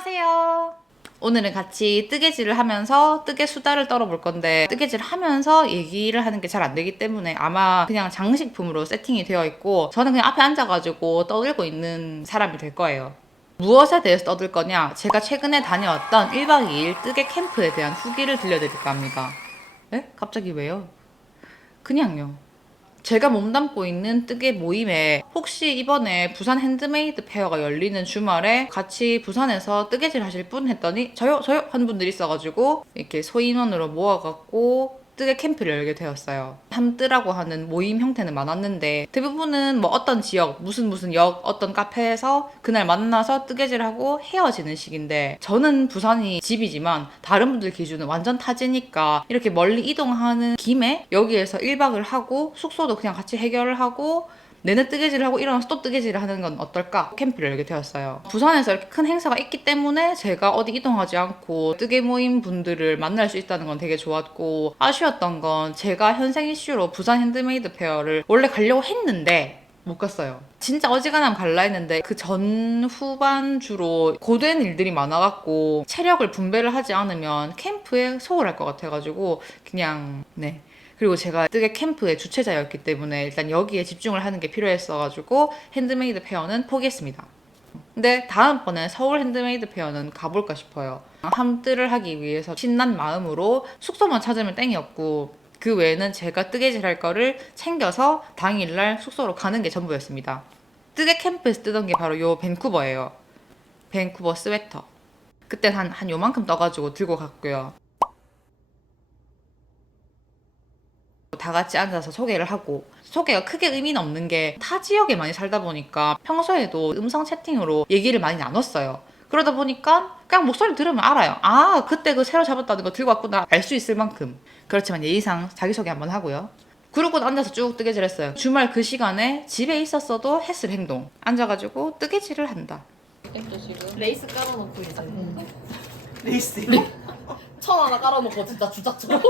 안녕하세요. 오늘은 같이 뜨개질을 하면서 뜨개 수다를 떨어볼 건데, 뜨개질 하면서 얘기를 하는 게 잘 안 되기 때문에 아마 그냥 장식품으로 세팅이 되어 있고, 저는 그냥 앞에 앉아가지고 떠들고 있는 사람이 될 거예요. 무엇에 대해서 떠들 거냐? 제가 최근에 다녀왔던 1박 2일 뜨개 캠프에 대한 후기를 들려드릴까 합니다. 에? 갑자기 왜요? 그냥요. 제가 몸담고 있는 뜨개 모임에 혹시 이번에 부산 핸드메이드 페어가 열리는 주말에 같이 부산에서 뜨개질 하실 분 했더니 저요 한 분들이 있어가지고 이렇게 소인원으로 모아갖고 뜨개 캠프를 열게 되었어요. 함뜨라고 하는 모임 형태는 많았는데 대부분은 뭐 어떤 지역 무슨 역 어떤 카페에서 그날 만나서 뜨개질하고 헤어지는 식인데, 저는 부산이 집이지만 다른 분들 기준은 완전 타지니까 이렇게 멀리 이동하는 김에 여기에서 1박을 하고 숙소도 그냥 같이 해결을 하고 내내 뜨개질을 하고 일어나서 또 뜨개질을 하는 건 어떨까? 캠프를 열게 되었어요. 부산에서 이렇게 큰 행사가 있기 때문에 제가 어디 이동하지 않고 뜨개 모임 분들을 만날 수 있다는 건 되게 좋았고, 아쉬웠던 건 제가 현생 이슈로 부산 핸드메이드 페어를 원래 가려고 했는데 못 갔어요. 진짜 어지간하면 갈라 했는데 그 전 후반주로 고된 일들이 많아갖고 체력을 분배를 하지 않으면 캠프에 소홀할 것 같아가지고 그냥 그리고 제가 뜨개 캠프의 주최자였기 때문에 일단 여기에 집중을 하는 게 필요했어가지고 핸드메이드 페어는 포기했습니다. 근데 다음번에 서울 핸드메이드 페어는 가볼까 싶어요. 함뜨를 하기 위해서 신난 마음으로 숙소만 찾으면 땡이었고, 그 외에는 제가 뜨개질 할 거를 챙겨서 당일날 숙소로 가는 게 전부였습니다. 뜨개 캠프에서 뜨던 게 바로 요 밴쿠버예요. 밴쿠버 스웨터. 그때 한 요만큼 떠가지고 들고 갔고요. 다 같이 앉아서 소개를 하고, 소개가 크게 의미는 없는 게 타 지역에 많이 살다 보니까 평소에도 음성 채팅으로 얘기를 많이 나눴어요. 그러다 보니까 그냥 목소리 들으면 알아요. 아, 그때 그 새로 잡았다는 거 들고 왔구나 알 수 있을 만큼. 그렇지만 예의상 자기소개 한번 하고요. 그러고 앉아서 쭉 뜨개질 했어요. 주말 그 시간에 집에 있었어도 했을 행동. 앉아가지고 뜨개질을 한다. 레이스 깔아놓고 이제 레이스 천 하나 깔아놓고 진짜 주작처럼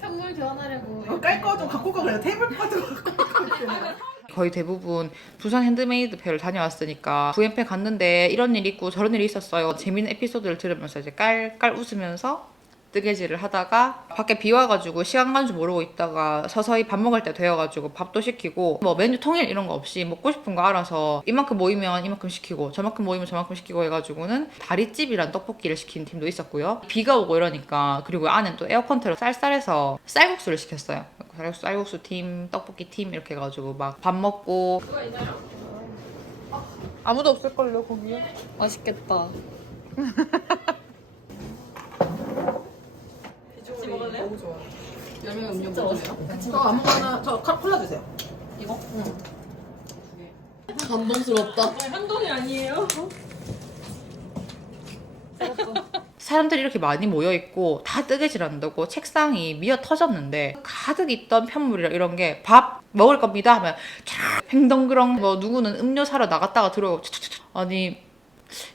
현물 교환하려고 깔 거 좀 갖고 가. 그래 테이블파도 갖고 가. 거의 대부분 부산 핸드메이드 페어를 다녀왔으니까 부엠페 갔는데 이런 일이 있고 저런 일이 있었어요. 재밌는 에피소드를 들으면서 이제 깔깔 웃으면서 뜨개질을 하다가 밖에 비 와가지고 시간 간 줄 모르고 있다가 서서히 밥 먹을 때 되어가지고 밥도 시키고 뭐 메뉴 통일 이런 거 없이 먹고 싶은 거 알아서 이만큼 모이면 이만큼 시키고 저만큼 모이면 저만큼 시키고 해가지고는 다리찜이란 떡볶이를 시킨 팀도 있었고요. 비가 오고 이러니까, 그리고 안엔 또 에어컨 틀어 쌀쌀해서 쌀국수를 시켰어요. 쌀국수 팀, 떡볶이 팀 이렇게 해가지고 막 밥 먹고. 아무도 없을걸요 거기에? 맛있겠다. 같이 먹을래요? 너무 좋아. 열매 음료 먹어요? 저 아무거나 저 콜라 주세요. 이거? 응. 감동스럽다. 한동이 아니에요? 사람들이 이렇게 많이 모여있고 다 뜨개질 한다고 책상이 미어 터졌는데 가득 있던 편물이랑 이런 게 밥 먹을 겁니다 하면 쫙 횡덩그렁, 뭐 누구는 음료 사러 나갔다가 들어오고 아니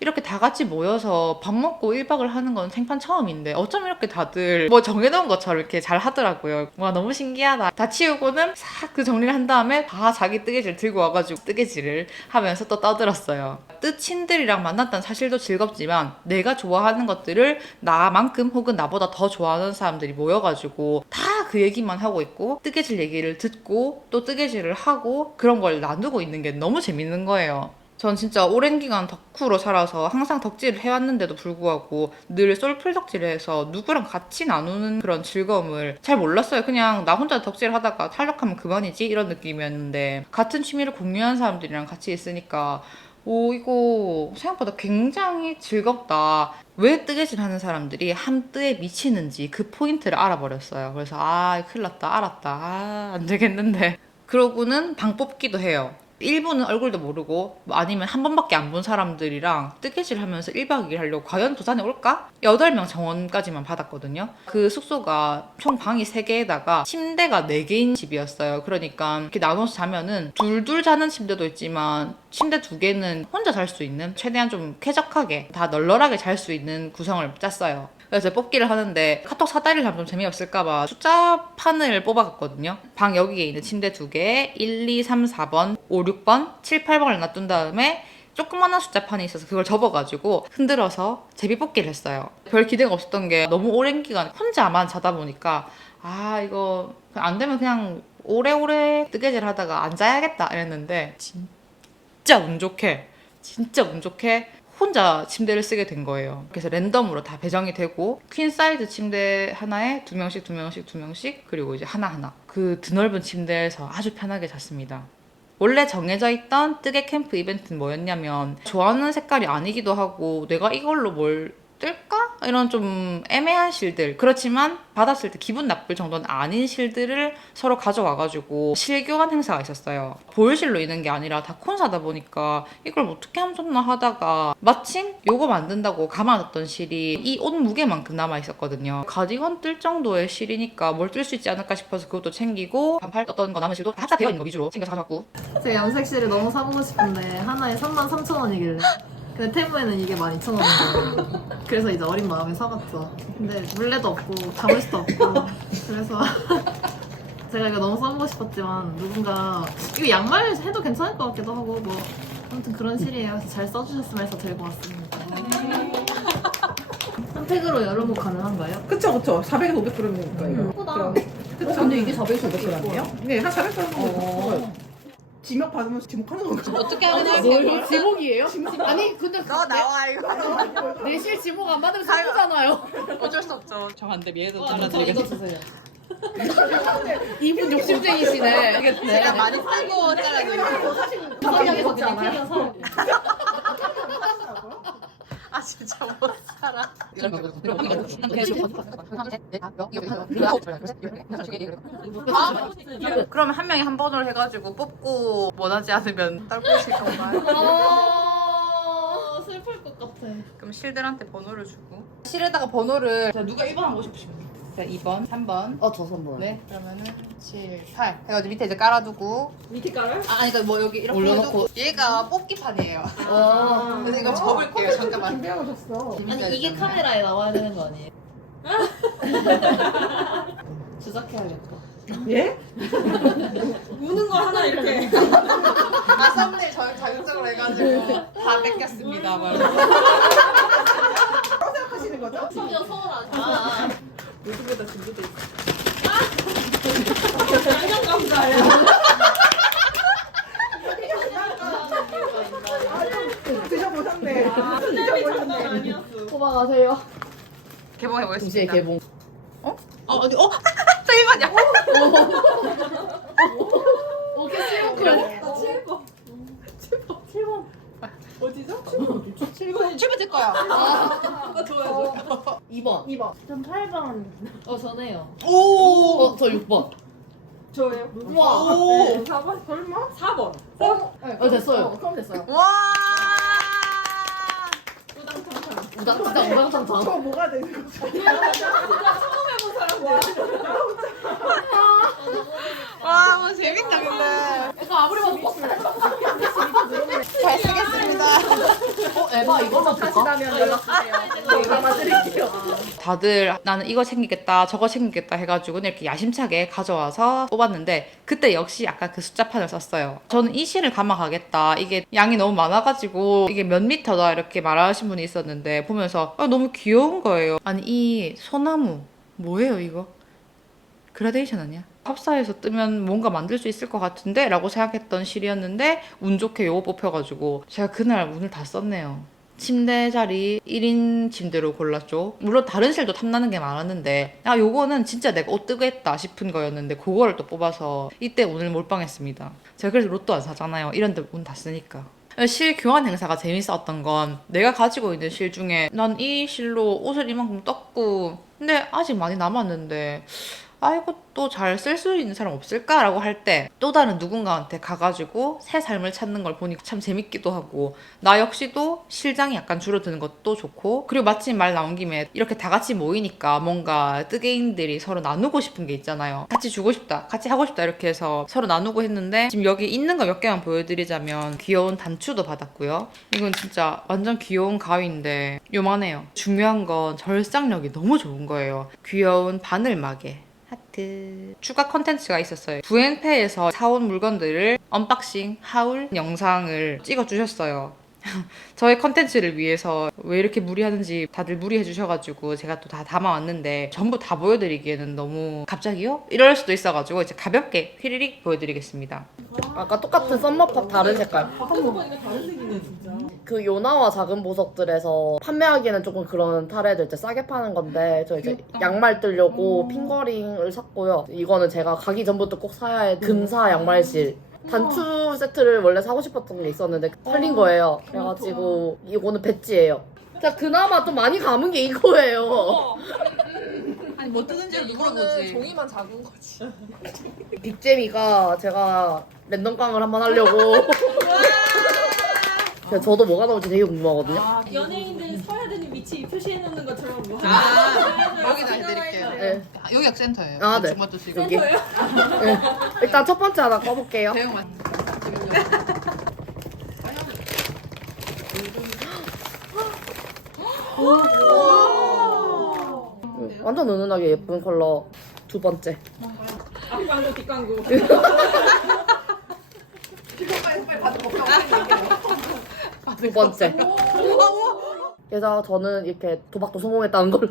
이렇게 다 같이 모여서 밥 먹고 1박을 하는 건 생판 처음인데 어쩜 이렇게 다들 뭐 정해놓은 것처럼 이렇게 잘 하더라고요. 와, 너무 신기하다. 다 치우고는 싹 그 정리를 한 다음에 다 자기 뜨개질 들고 와가지고 뜨개질을 하면서 또 떠들었어요. 뜻친들이랑 만났다는 사실도 즐겁지만 내가 좋아하는 것들을 나만큼 혹은 나보다 더 좋아하는 사람들이 모여가지고 다 그 얘기만 하고 있고 뜨개질 얘기를 듣고 또 뜨개질을 하고 그런 걸 나누고 있는 게 너무 재밌는 거예요. 전 진짜 오랜 기간 덕후로 살아서 항상 덕질을 해왔는데도 불구하고 늘 솔풀 덕질을 해서 누구랑 같이 나누는 그런 즐거움을 잘 몰랐어요. 그냥 나 혼자 덕질을 하다가 탈락하면 그만이지 이런 느낌이었는데, 같은 취미를 공유하는 사람들이랑 같이 있으니까 오, 이거 생각보다 굉장히 즐겁다. 왜 뜨개질 하는 사람들이 함뜨에 미치는지 그 포인트를 알아버렸어요. 그래서 큰일 났다, 알았다, 안 되겠는데. 그러고는 방 뽑기도 해요. 일부는 얼굴도 모르고 뭐 아니면 한 번밖에 안 본 사람들이랑 뜨개질 하면서 1박 2일 하려고 과연 부산에 올까? 8명 정원까지만 받았거든요. 그 숙소가 총 방이 3개에다가 침대가 4개인 집이었어요. 그러니까 이렇게 나눠서 자면은 둘둘 자는 침대도 있지만 침대 2개는 혼자 잘 수 있는, 최대한 좀 쾌적하게 다 널널하게 잘 수 있는 구성을 짰어요. 그래서 뽑기를 하는데 카톡 사다리를 하면 좀 재미없을까봐 숫자판을 뽑아갔거든요. 방 여기에 있는 침대 2개, 1, 2, 3, 4번, 5, 6번, 7, 8번을 놔둔 다음에 조그만한 숫자판이 있어서 그걸 접어가지고 흔들어서 제비뽑기를 했어요. 별 기대가 없었던 게 너무 오랜 기간 혼자만 자다 보니까 아 이거 안 되면 그냥 오래오래 뜨개질 하다가 안 자야겠다 이랬는데 진짜 운 좋게 혼자 침대를 쓰게 된 거예요. 그래서 랜덤으로 다 배정이 되고 퀸 사이즈 침대 하나에 2명씩 그리고 이제 하나하나 그 드넓은 침대에서 아주 편하게 잤습니다. 원래 정해져 있던 뜨개 캠프 이벤트는 뭐였냐면 좋아하는 색깔이 아니기도 하고 내가 이걸로 뭘 뜰까? 이런 좀 애매한 실들, 그렇지만 받았을 때 기분 나쁠 정도는 아닌 실들을 서로 가져와가지고 실교환 행사가 있었어요. 보일실로 있는 게 아니라 다 콘사다 보니까 이걸 어떻게 하면 좋나 하다가 마침 요거 만든다고 감아뒀던 실이 이 옷 무게만큼 남아있었거든요. 가디건 뜰 정도의 실이니까 뭘 뜰 수 있지 않을까 싶어서 그것도 챙기고 반팔 떴던 거 남은 실도 다 합사되어 있는 거 위주로 챙겨서 가져왔고. 제 염색실을 너무 사보고 싶은데 하나에 33,000원이길래 근데 테무에는 이게 12,000원인 거예요. 그래서 이제 어린 마음에 사봤죠. 근데 물레도 없고 잡을 수도 없고 그래서 제가 이거 너무 써보고 싶었지만 누군가 이거 양말 해도 괜찮을 것 같기도 하고 뭐 아무튼 그런 실이에요. 그래서 잘 써주셨으면 해서 들고 왔습니다. 한 팩으로 여러 옷 가능한가요? 그쵸. 400에서 500g이니까 이거. 예쁘다. 그쵸. 근데 이게 400에서 500g이에요? 네, 한 400g 정도. 지목 받으면 지목하는 건가? 어떻게 하냐? 지목이에요? 아니 근데 너 나와 이거. 내실 지목 안 받으면 슬프잖아요. 어쩔 수 없죠. 저 반대 미에도 이거 주세요. 이분 욕심쟁이시네. 제가 많이 쓰고 잘라드릴게요. 사장에서 그냥 튀겨서 아 진짜 못 살아. 그러면 한 명이 한 번으로 해가지고 뽑고 원하지 않으면 떨구실 건가요? 슬플 것 같아. 그럼 실들한테 번호를 주고 실에다가 번호를 누가 1번 하고 싶으시면 자 2번, 3번 저 선물. 네 그러면은 7, 8 해가지고 밑에 이제 깔아두고 밑에 깔아요? 아니 그러니까 뭐 여기 이렇게 올려놓고. 해두고 얘가 뽑기판이에요. 와. 그래서 이거 접을게요. 잠깐만. 준비하고 오셨어. 아니 이게 카메라에 나와야 되는 거 아니에요? 주작해야겠다. 예? 우는 거 하나 이렇게. 아 썸네일 저희 자극적으로 해가지고 다 뺏겼습니다. 하시는 거죠? 심지어 서울 아니야. 요즘보다 준비돼 있어. 양념 감자예요. 드셔보셨네. 드셔보셨네. 도망가세요. 개봉해 동시에 보겠습니다. 개봉. 어디 저 1번이야. 오케이 실버. 7번. 어디죠? 7번 제 거야. 좋아요. 2번. 2번. 전 8번. 전해요. 오. 저 6번. 저예요. 우와. 오. 4번? 설마? 4번. 됐어요. 그럼 됐어요. 와. 진짜 우당탕탕. 저 뭐가 되는 거죠? 와, 뭐 재밌다 근데. 약간 아무리 봐도 버스. 잘 쓰겠습니다. 에바 이거 좀 볼까? 하시다면 연락 주세요. 네, 담아드릴게요. 다들 나는 이거 챙기겠다 저거 챙기겠다 해가지고 이렇게 야심차게 가져와서 뽑았는데 그때 역시 아까 그 숫자판을 썼어요. 저는 이 실을 감아가겠다 이게 양이 너무 많아가지고 이게 몇 미터다 이렇게 말하신 분이 있었는데 보면서 너무 귀여운 거예요. 아니 이 소나무 뭐예요 이거? 그라데이션 아니야? 합사해서 뜨면 뭔가 만들 수 있을 것 같은데? 라고 생각했던 실이었는데 운 좋게 요거 뽑혀가지고 제가 그날 운을 다 썼네요. 침대 자리 1인 침대로 골랐죠. 물론 다른 실도 탐나는 게 많았는데 요거는 진짜 내가 옷 뜨겠다 싶은 거였는데 그거를 또 뽑아서 이때 운을 몰빵했습니다. 제가 그래서 로또 안 사잖아요. 이런 데 운 다 쓰니까. 실 교환 행사가 재밌었던 건 내가 가지고 있는 실 중에 난 이 실로 옷을 이만큼 떴고 근데 아직 많이 남았는데 이것도 잘 쓸 수 있는 사람 없을까라고 할 때 또 다른 누군가한테 가가지고 새 삶을 찾는 걸 보니까 참 재밌기도 하고 나 역시도 실장이 약간 줄어드는 것도 좋고 그리고 마침 말 나온 김에 이렇게 다 같이 모이니까 뭔가 뜨개인들이 서로 나누고 싶은 게 있잖아요. 같이 주고 싶다, 같이 하고 싶다 이렇게 해서 서로 나누고 했는데 지금 여기 있는 거 몇 개만 보여드리자면 귀여운 단추도 받았고요. 이건 진짜 완전 귀여운 가위인데 요만해요. 중요한 건 절삭력이 너무 좋은 거예요. 귀여운 바늘마개 하트. 추가 컨텐츠가 있었어요. 부엔페에서 사온 물건들을 언박싱, 하울 영상을 찍어주셨어요. 저의 컨텐츠를 위해서 왜 이렇게 무리하는지 다들 무리해 주셔가지고 제가 또 다 담아왔는데 전부 다 보여드리기에는 너무 갑자기요? 이럴 수도 있어가지고 이제 가볍게 휘리릭 보여드리겠습니다. 아까 똑같은 썸머팝 다른 색깔. 그 요나와 작은 보석들에서 판매하기에는 조금 그런 타레들 이제 싸게 파는 건데 저 이제 양말 뜨려고 핑거링을 샀고요. 이거는 제가 가기 전부터 꼭 사야 할 금사 양말실. 단추 세트를 원래 사고 싶었던 게 있었는데 팔린 거예요. 그래가지고 이거는 배지예요. 자, 그나마 좀 많이 감은 게 이거예요. 아니 뭐 뜨는지 누구랑 보지? 종이만 작은 거지. 빅재미가 제가 랜덤 깡을 한번 하려고. 그래서 저도 뭐가 나올지 되게 궁금하거든요. 연예인들 서야 되는 위치 표시해놓는 것처럼 뭐 여기다 해드릴게요. 네. 여기 액센터예요. 아, 네. 중간 뜨시고. 여기. 네. 일단 첫 번째 하나 꺼볼게요. 대형 맞. 완전 은은하게 예쁜 컬러 두 번째. 앞광고 뒷광고 두 번째. 게다가 저는 이렇게 도박도 성공했다는 걸로.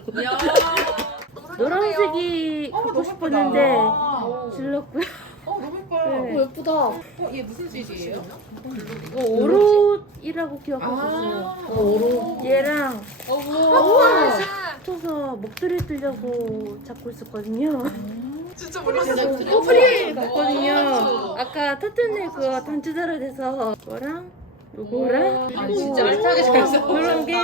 노란색이 갖고 싶었는데 질렀고요. 오, 예쁘다. 이게 무슨 띠지예요? 이거 오롯이라고 기억하셨어요. 오로. 얘랑 합쳐서 목도리 뜨려고 잡고 있었거든요. 진짜 몰랐어. 커플이 갔거든요. 아까 터틀넥 그거 단추자로 돼서 그거랑 요거랑 진짜 알차게 생겼어. 그런 게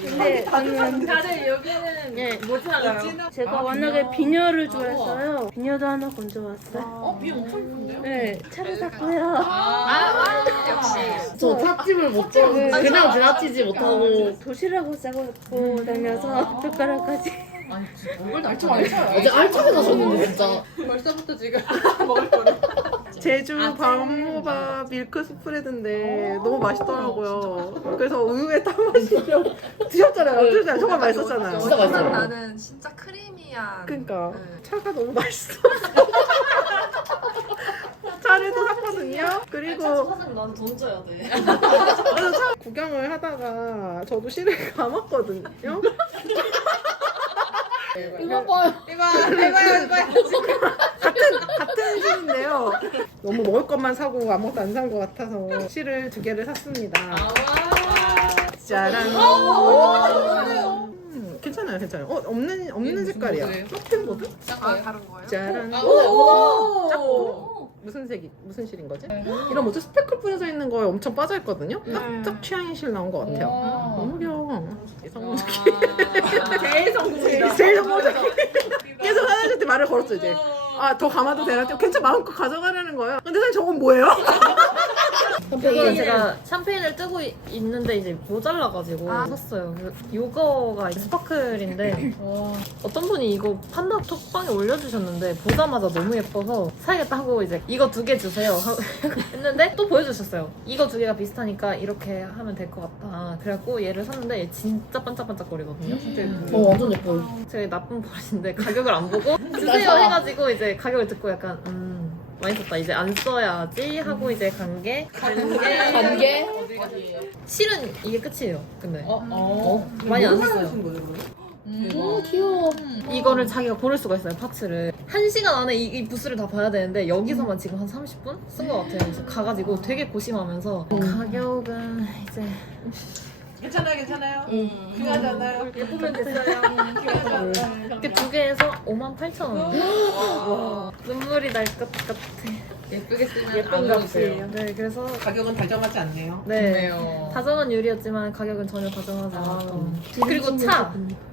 근데 저는 다들 여기는 네, 뭐지 알아요? 제가 워낙에 비녀를 좋아해서요. 비녀도 하나 건져왔어요. 비 엄청 예쁜데요? 네, 차를 샀고요. 저 찻집을 못 줘. 그냥 지나치지 못하고. 도시락을 싸고 다녀서 젓가락까지. 어제 알차게 사셨는데 진짜. 벌써부터 지금. 제주 밤호박 밀크 스프레드인데 너무 맛있더라고요. 그래서 우유에 타 마시려고 드셨잖아요. 드셨잖아요. 정말 맛있었잖아요. 진짜 맛있어요. 나는 진짜 크리미한. 그러니까 차가 너무 맛있어. 차를 또 샀거든요. 그리고 사장 나는 돈 줘야 돼. 그래서 차 구경을 하다가 저도 시를 감았거든요. 이거 봐요. 같은 실인데요. 너무 먹을 것만 사고 아무것도 안 산 것 같아서 실을 2개를 샀습니다. 짜란. 괜찮아요, 괜찮아요. 없는 색깔이야. 쇼핑보드? 다른 거예요? 짜란. 작고 무슨 실인 거지? 이런 뭐지 스페클 뿌려져 있는 거에 엄청 빠져 있거든요. 딱 취향의 실 나온 것 같아요. 너무 귀여워. 성공적이. 제일 성공이다. 제일 성공적이. 계속 하나님한테 말을 걸었죠 이제. 아 더 감아도 되나? 괜찮아 마음껏 가져가라는 거예요. 근데 선생님 저건 뭐예요? 이거는 제가 샴페인을 뜨고 있는데 이제 모자라가지고 샀어요. 요거가 스파클인데 어떤 분이 이거 판다 톡방에 올려주셨는데 보자마자 너무 예뻐서 사야겠다 하고 이제 이거 2개 주세요 했는데 또 보여주셨어요. 이거 2개가 비슷하니까 이렇게 하면 될 것 같다. 그래갖고 얘를 샀는데 얘 진짜 반짝반짝거리거든요. 진짜 예뻐요. 완전 예뻐요. 제가 나쁜 버릇인데 가격을 안 보고 주세요 해가지고 이제 가격을 듣고 약간 많이 썼다. 이제 안 써야지 하고 이제 간게 단계? 실은 이게 끝이에요. 근데 많이 안 썼어요. 귀여워. 이거를 자기가 고를 수가 있어요. 파츠를 1시간 안에 이 부스를 다 봐야 되는데 여기서만 지금 한 30분 쓴 것 같아요. 그래서 가가지고 되게 고심하면서 가격은 이제 괜찮아요. 중요하잖아요. 예쁘면 됐어요. 이렇게 2개에서 58,000원. 눈물이 날 것 같아. 예쁘게 쓰면 예쁜 값이에요. 네, 그래서 가격은 달점하지 않네요. 네. 다정한 유리였지만 가격은 전혀 다정하지 않았던. 그리고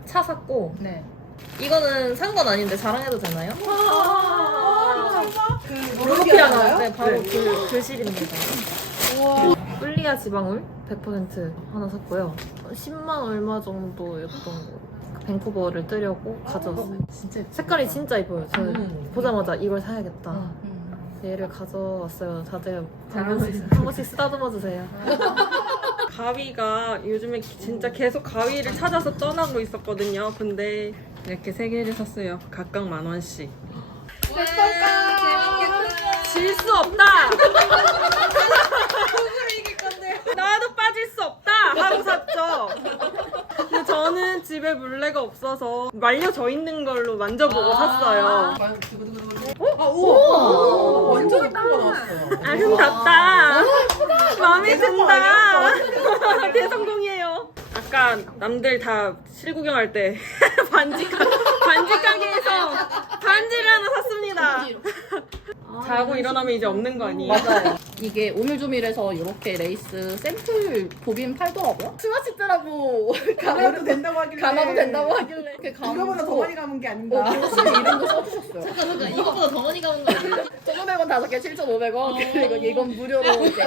차 샀고. 네. 이거는 산 건 아닌데 자랑해도 되나요? 그 로로피아나. 네, 바로 그 실입니다. 플리아 지방울 100% 하나 샀고요. 10만 얼마 정도였던 거. 밴쿠버를 뜨려고 가져왔어요. 진짜 색깔이 진짜 이뻐요. 저 보자마자 이걸 사야겠다. 얘를 가져왔어요. 다들 한 번씩 쓰다듬어 주세요. 가위가 요즘에 진짜 계속 가위를 찾아서 떠나고 있었거든요. 근데 이렇게 3개를 샀어요. 각각 10,000원씩. 질 수 없다! 나도 하루 샀죠. 근데 저는 집에 물레가 없어서 말려져 있는 걸로 만져보고 샀어요. 우와! 완전 예쁜 거 나왔어. 아름답다. 마음에 든다. 대성공이에요. 아까 남들 다 실구경할 때 반지 가게에서 반지를 하나 샀습니다. 자고 일어나면 이제 없는 거 아니에요? 맞아요. 이게 오밀조밀해서 이렇게 레이스 샘플 보빈 팔더라고요. 스마치더라고. 가나도 된다고 하길래. 가나도 된다고 하길래. 이렇게 이거보다 더 많이 감은 게 아닌가. 무슨 이름도 써주셨어요. 잠깐 이거보다 더 많이 가는 거 아니에요? 1,500원 5개 7,500원. 그리고 이건 무료로 이제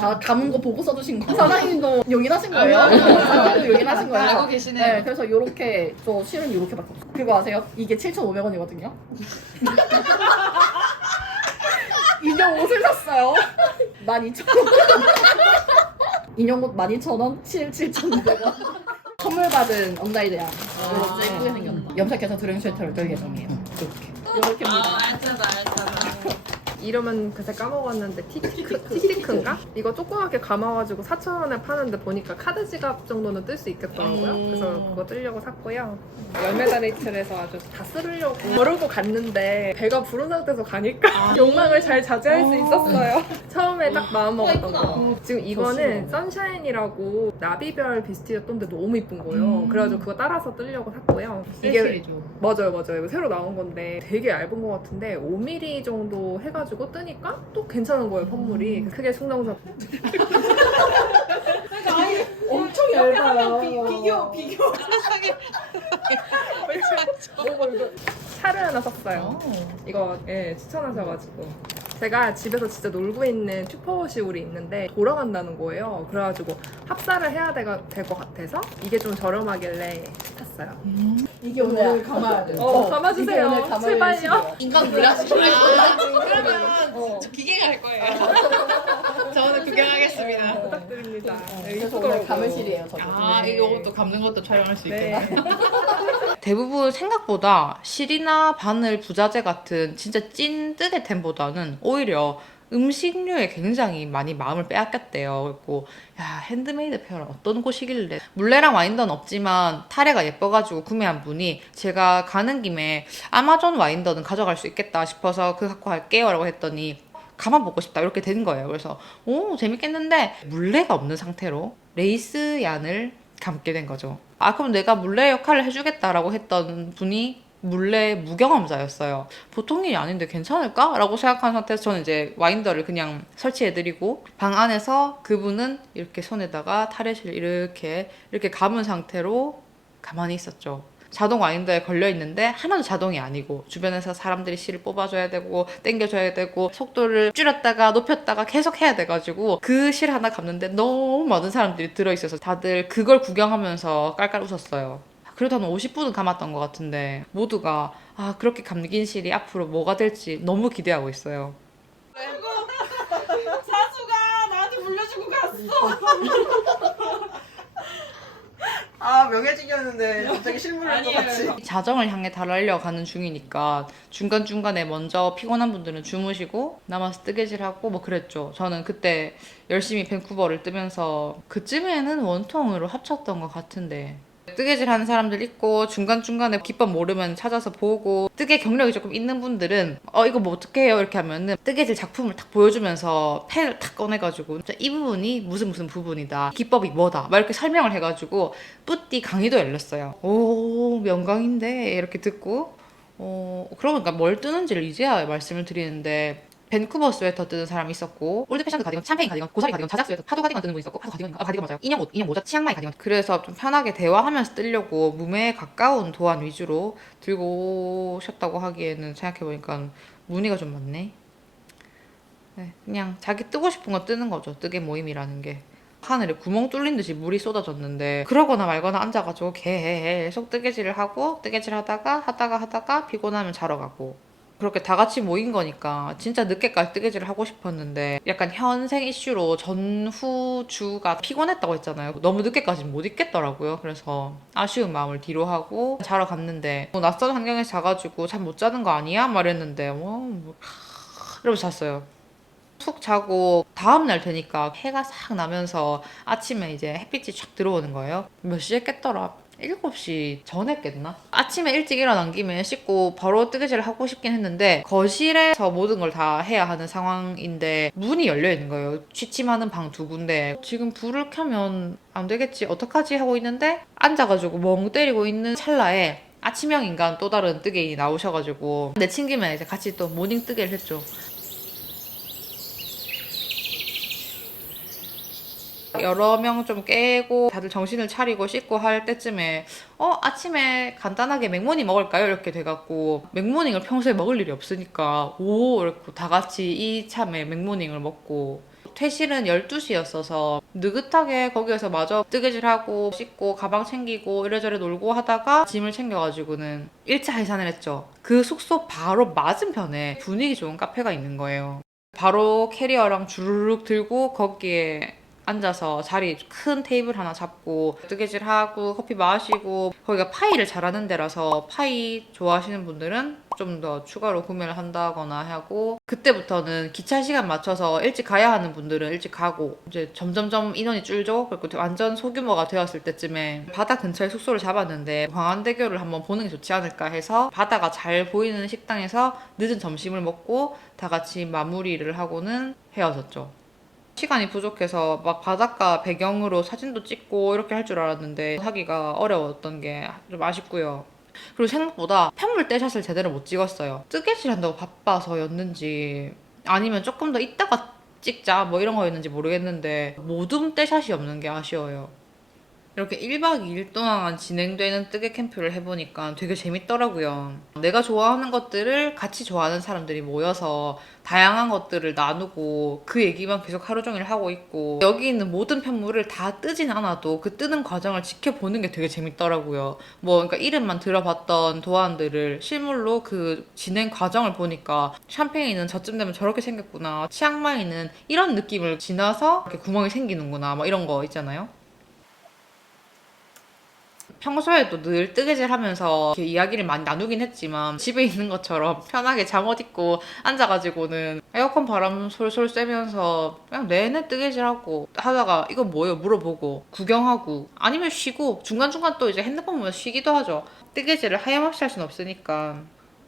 다 감은 거 보고 써주신 거. 사장님도 용인하신 거예요. 사장님도 용인하신 거예요. 알고 계시네요. 네, 그래서 요렇게 저 실은 요렇게밖에 없어요. 그거 아세요? 이게 7,500원이거든요. 인형 옷을 샀어요. 12,000원. 인형 옷 12,000원, 실 7,500원. 선물 받은 언나이드야. 이렇게 예쁘게 생겼다. 염색해서 드림 쉘터를 들 예정이에요. 이렇게입니다. 이름은 그새 까먹었는데 티티크인가? 이거 조그맣게 감아가지고 4,000원에 파는데 보니까 카드 지갑 정도는 뜰 수 있겠더라고요. 그래서 그거 뜨려고 샀고요. 열매다리틀에서 아주 다 쓰려고 모르고 갔는데 배가 부른 상태에서 가니까 욕망을 잘 자제할 수 있었어요. 처음에 딱 마음 먹었던 거. 지금 이거는 선샤인이라고 나비별 비스티였던데 너무 이쁜 거예요. 그래가지고 그거 따라서 뜨려고 샀고요. 이게 맞아요. 이거 새로 나온 건데 되게 얇은 것 같은데 5mm 정도 해가지고 뜨니까 또 괜찮은 거예요, 펌물이. 크게 숭덩숭. 엄청 얇아요. 비교. 차를 하나 샀어요. 이거 추천하셔가지고. 제가 집에서 진짜 놀고 있는 슈퍼워시울이 있는데 돌아간다는 거예요. 그래가지고 합사를 해야 될 것 같아서 이게 좀 저렴하길래 샀어요. 이게 오늘 감아야 돼. 감아주세요. 제발요. 인간 물려주시면 그러면 저 기계가 할 거예요. 저는 구경하겠습니다. 부탁드립니다. 그래서 오늘 감을실이에요, 저는. 아, 이것도 감는 것도 촬영할 수 네. 있겠다. 대부분 생각보다 실이나 바늘, 부자재 같은 진짜 찐 뜨개템보다는 오히려 음식류에 굉장히 많이 마음을 빼앗겼대요. 그리고 야, 핸드메이드 페어는 어떤 곳이길래. 물레랑 와인더는 없지만 타레가 예뻐가지고 구매한 분이 제가 가는 김에 아마존 와인더는 가져갈 수 있겠다 싶어서 그거 갖고 갈게요 라고 했더니 감아보고 싶다 이렇게 된 거예요. 그래서 오, 재밌겠는데 물레가 없는 상태로 레이스 얀을 감게 된 거죠. 아, 그럼 내가 물레 역할을 해주겠다라고 했던 분이 물레 무경험자였어요. 보통 일이 아닌데 괜찮을까? 라고 생각한 상태에서 저는 이제 와인더를 그냥 설치해드리고 방 안에서 그분은 이렇게 손에다가 타레실을 이렇게 감은 상태로 가만히 있었죠. 자동 와인더에 걸려있는데 하나도 자동이 아니고 주변에서 사람들이 실을 뽑아줘야 되고 당겨줘야 되고 속도를 줄였다가 높였다가 계속 해야 돼가지고 그 실 하나 감는데 너무 많은 사람들이 들어있어서 다들 그걸 구경하면서 깔깔 웃었어요. 그래도 한 50분은 감았던 것 같은데 모두가 아, 그렇게 감긴 실이 앞으로 뭐가 될지 너무 기대하고 있어요. 사수가 나한테 물려주고 갔어. 아, 명예직이었는데 갑자기 실물인 것 같이. 자정을 향해 달려가는 중이니까 중간중간에 먼저 피곤한 분들은 주무시고 남아서 뜨개질하고 뭐 그랬죠. 저는 그때 열심히 밴쿠버를 뜨면서 그쯤에는 원통으로 합쳤던 것 같은데 뜨개질 하는 사람들 있고 중간중간에 기법 모르면 찾아서 보고 뜨개 경력이 조금 있는 분들은 이거 뭐 어떻게 해요? 이렇게 하면은 뜨개질 작품을 딱 보여주면서 펜을 탁 꺼내가지고 이 부분이 무슨 부분이다, 기법이 뭐다 막 이렇게 설명을 해가지고 뿌띠 강의도 열렸어요. 오, 명강인데 이렇게 듣고 그러니까 뭘 뜨는지를 이제야 말씀을 드리는데 밴쿠버 스웨터 뜨는 사람이 있었고 올드 패션 가디건, 샴페인 가디건, 고사리 가디건, 자작 스웨터, 파도 가디건 뜨는 분이 있었고 파도 가디건 맞아요. 인형 옷, 인형 모자, 치앙마이 가디건. 그래서 좀 편하게 대화하면서 뜨려고 무매에 가까운 도안 위주로 들고 오셨다고 하기에는 생각해보니까 무늬가 좀 많네. 네, 그냥 자기 뜨고 싶은 거 뜨는 거죠. 뜨개 모임이라는 게. 하늘에 구멍 뚫린 듯이 물이 쏟아졌는데 그러거나 말거나 앉아가지고 계속 뜨개질을 하고 뜨개질 하다가 피곤하면 자러 가고 그렇게 다 같이 모인 거니까 진짜 늦게까지 뜨개질을 하고 싶었는데 약간 현생 이슈로 전후주가 피곤했다고 했잖아요. 너무 늦게까지 못 있겠더라고요. 그래서 아쉬운 마음을 뒤로 하고 자러 갔는데 낯선 환경에서 자가지고 잠 못 자는 거 아니야? 말했는데 이러면서 잤어요. 푹 자고 다음날 되니까 해가 싹 나면서 아침에 이제 햇빛이 쫙 들어오는 거예요. 몇 시에 깼더라? 7시 전에 깼나? 아침에 일찍 일어난 김에 씻고 바로 뜨개질을 하고 싶긴 했는데 거실에서 모든 걸 다 해야 하는 상황인데 문이 열려 있는 거예요. 취침하는 방 2군데. 지금 불을 켜면 안 되겠지 어떡하지 하고 있는데 앉아가지고 멍 때리고 있는 찰나에 아침형 인간 또 다른 뜨개인이 나오셔가지고 내친김에 이제 같이 또 모닝 뜨개를 했죠. 여러 명 좀 깨고 다들 정신을 차리고 씻고 할 때쯤에 아침에 간단하게 맥모닝 먹을까요? 이렇게 돼갖고 맥모닝을 평소에 먹을 일이 없으니까 이렇게 다 같이 이 참에 맥모닝을 먹고 퇴실은 12시였어서 느긋하게 거기에서 마저 뜨개질하고 씻고 가방 챙기고 이래저래 놀고 하다가 짐을 챙겨가지고는 1차 해산을 했죠. 그 숙소 바로 맞은편에 분위기 좋은 카페가 있는 거예요. 바로 캐리어랑 주르륵 들고 거기에 앉아서 자리 큰 테이블 하나 잡고 뜨개질하고 커피 마시고 거기가 파이를 잘하는 데라서 파이 좋아하시는 분들은 좀 더 추가로 구매를 한다거나 하고 그때부터는 기차 시간 맞춰서 일찍 가야 하는 분들은 일찍 가고 이제 점점점 인원이 줄죠. 그리고 완전 소규모가 되었을 때쯤에 바다 근처에 숙소를 잡았는데 광안대교를 한번 보는 게 좋지 않을까 해서 바다가 잘 보이는 식당에서 늦은 점심을 먹고 다 같이 마무리를 하고는 헤어졌죠. 시간이 부족해서 막 바닷가 배경으로 사진도 찍고 이렇게 할 줄 알았는데 하기가 어려웠던 게 좀 아쉽고요. 그리고 생각보다 편물 떼샷을 제대로 못 찍었어요. 뜨개질 한다고 바빠서였는지 아니면 조금 더 이따가 찍자 뭐 이런 거였는지 모르겠는데 모둠 떼샷이 없는 게 아쉬워요. 이렇게 1박 2일 동안 진행되는 뜨개 캠프를 해보니까 되게 재밌더라고요. 내가 좋아하는 것들을 같이 좋아하는 사람들이 모여서 다양한 것들을 나누고 그 얘기만 계속 하루 종일 하고 있고 여기 있는 모든 편물을 다 뜨진 않아도 그 뜨는 과정을 지켜보는 게 되게 재밌더라고요. 그러니까 이름만 들어봤던 도안들을 실물로 그 진행 과정을 보니까 샴페인은 저쯤 되면 저렇게 생겼구나, 치앙마이는 이런 느낌을 지나서 이렇게 구멍이 생기는구나 막 이런 거 있잖아요. 평소에도 늘 뜨개질 하면서 이렇게 이야기를 많이 나누긴 했지만 집에 있는 것처럼 편하게 잠옷 입고 앉아가지고는 에어컨 바람 솔솔 쐬면서 그냥 내내 뜨개질하고 하다가 이거 뭐예요? 물어보고 구경하고 아니면 쉬고 중간중간 또 이제 핸드폰 보면서 쉬기도 하죠. 뜨개질을 하염없이 할 수는 없으니까.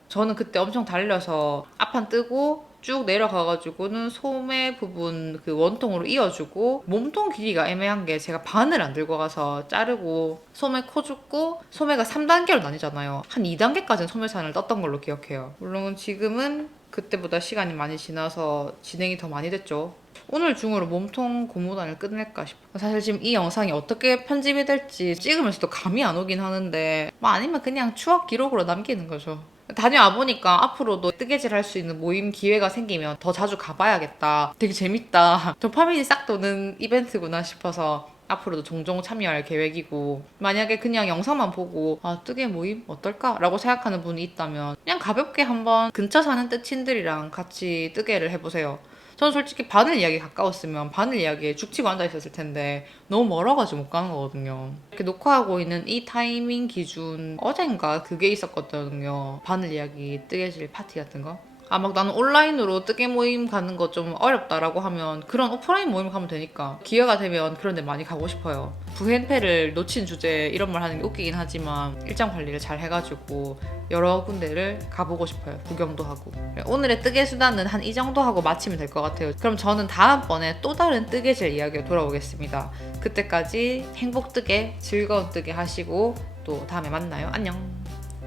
저는 그때 엄청 달려서 앞판 뜨고 쭉 내려가가지고는 소매 부분 그 원통으로 이어주고 몸통 길이가 애매한 게 제가 바늘 안 들고 가서 자르고 소매 코 줍고 소매가 3단계로 나뉘잖아요. 한 2단계까지는 소매산을 떴던 걸로 기억해요. 물론 지금은 그때보다 시간이 많이 지나서 진행이 더 많이 됐죠. 오늘 중으로 몸통 고무단을 끝낼까 싶어. 사실 지금 이 영상이 어떻게 편집이 될지 찍으면서도 감이 안 오긴 하는데 아니면 그냥 추억 기록으로 남기는 거죠. 다녀와 보니까 앞으로도 뜨개질 할 수 있는 모임 기회가 생기면 더 자주 가봐야겠다. 되게 재밌다. 도파민이 싹 도는 이벤트구나 싶어서 앞으로도 종종 참여할 계획이고 만약에 그냥 영상만 보고 뜨개 모임 어떨까? 라고 생각하는 분이 있다면 그냥 가볍게 한번 근처 사는 뜨친들이랑 같이 뜨개를 해보세요. 저는 솔직히 바늘 이야기 가까웠으면 바늘 이야기에 죽치고 앉아있었을 텐데 너무 멀어가지고 못 가는 거거든요. 이렇게 녹화하고 있는 이 타이밍 기준 어젠가 그게 있었거든요. 바늘 이야기 뜨개질 파티 같은 거. 막 나는 온라인으로 뜨개 모임 가는 거 좀 어렵다라고 하면 그런 오프라인 모임 가면 되니까 기회가 되면 그런 데 많이 가고 싶어요. 부행패를 놓친 주제에 이런 말 하는 게 웃기긴 하지만 일정 관리를 잘 해가지고 여러 군데를 가보고 싶어요. 구경도 하고. 오늘의 뜨개 수다는 한 이 정도 하고 마치면 될 것 같아요. 그럼 저는 다음번에 또 다른 뜨개질 이야기로 돌아오겠습니다. 그때까지 행복 뜨개, 즐거운 뜨개 하시고 또 다음에 만나요. 안녕.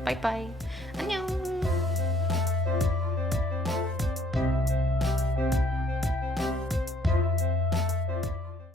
빠이빠이. 안녕.